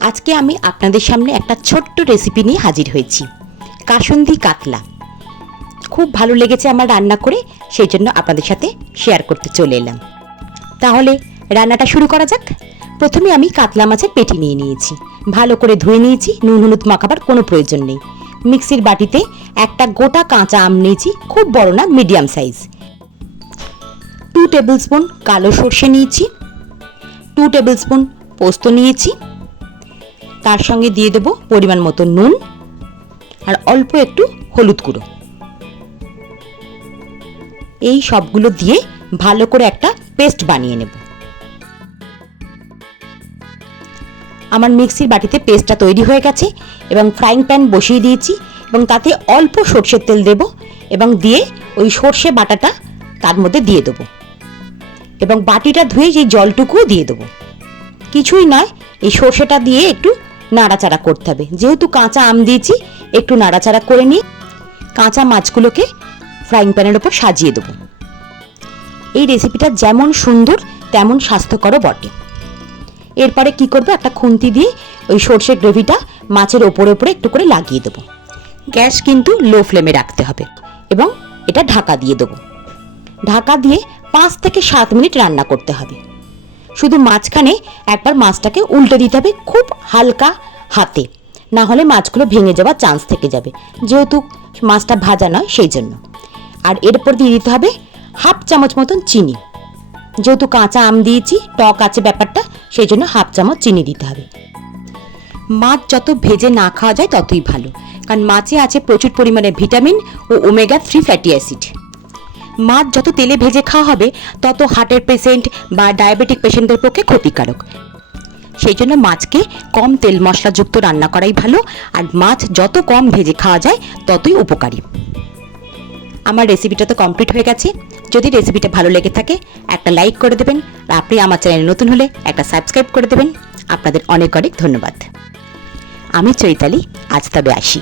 আজকে আমি আপনাদের সামনে একটা ছোট্ট রেসিপি নিয়ে হাজির হয়েছি। কাসুন্দি কাতলা। খুব ভালো লেগেছে আমার রান্না করে, সেই জন্য আপনাদের সাথে শেয়ার করতে চলে এলাম। তাহলে রান্নাটা শুরু করা যাক। প্রথমে আমি কাতলা মাছের পেটি নিয়ে নিয়েছি। ভালো করে ধুয়ে নিয়েছি, নুন হলুদ মাখাবার কোনো প্রয়োজন নেই। মিক্সির বাটিতে একটা গোটা কাঁচা আম নিয়েছি, খুব বড় না, medium size two tablespoon কালো সর্ষে নিয়েছি। টু টেবিল স্পুন পোস্ত নিয়েছি। তার সঙ্গে দিয়ে দেবো পরিমাণ মতো নুন আর অল্প একটু হলুদ গুঁড়ো। এই সবগুলো দিয়ে ভালো করে একটা পেস্ট বানিয়ে নেব। আমার মিক্সির বাটিতে পেস্টটা তৈরি হয়ে গেছে এবং ফ্রাইং প্যান বসিয়ে দিয়েছি এবং তাতে অল্প সর্ষের তেল দেব এবং দিয়ে ওই সর্ষে বাটাটা তার মধ্যে দিয়ে দেবো। এবং বাটিটা ধুয়ে যে জলটুকুও দিয়ে দেবো। কিছুই নয়, এই সর্ষেটা দিয়ে একটু নাড়াচাড়া করতে হবে। যেহেতু কাঁচা আম দিয়েছি, একটু নাড়াচাড়া করে নিয়ে কাঁচা মাছগুলোকে ফ্রাইং প্যানের ওপর সাজিয়ে দেবো। এই রেসিপিটা যেমন সুন্দর, তেমন স্বাস্থ্যকরও বটে। এরপরে কি করব? একটা খুন্তি দিয়ে ওই সর্ষের গ্রেভিটা মাছের ওপরে ওপরে একটু করে লাগিয়ে দেবো। গ্যাস কিন্তু লো ফ্লেমে রাখতে হবে এবং এটা ঢাকা দিয়ে দেবো। ঢাকা দিয়ে পাঁচ থেকে সাত মিনিট রান্না করতে হবে। শুধু মাঝখানে একবার মাছটাকে উল্টে দিতে হবে খুব হালকা হাতে। না হলে মাছগুলো ভেঙে যাওয়ার চান্স থেকে যাবে। যেহেতু মাছটা ভাজা নয়, সেই জন্য। আর এরপর দিয়ে দিতে হবে হাফ চামচ মতন চিনি। যেহেতু কাঁচা আম দিয়েছি, টক আছে ব্যাপারটা, সেই জন্য হাফ চামচ চিনি দিতে হবে। মাছ যত ভেজে না খাওয়া যায় ততই ভালো। কারণ মাছে আছে প্রচুর পরিমাণে ভিটামিন ও ওমেগা থ্রি ফ্যাটি অ্যাসিড মাছ যত তেলে ভেজে খাওয়া হবে, তত হার্টের পেশেন্ট বা ডায়াবেটিক পেশেন্টদের পক্ষে ক্ষতিকারক। সেই জন্য মাছকে কম তেল মশলাযুক্ত রান্না করাই ভালো, আর মাছ যত কম ভেজে খাওয়া যায়, ততই উপকারী। আমার রেসিপিটা তো কমপ্লিট হয়ে গেছে। যদি রেসিপিটা ভালো লেগে থাকে, একটা লাইক করে দেবেন, আর আপনি আমার চ্যানেলে নতুন হলে একটা সাবস্ক্রাইব করে দেবেন। আপনাদের অনেক অনেক ধন্যবাদ। আমি চৈতালি, আজ তবে আসি।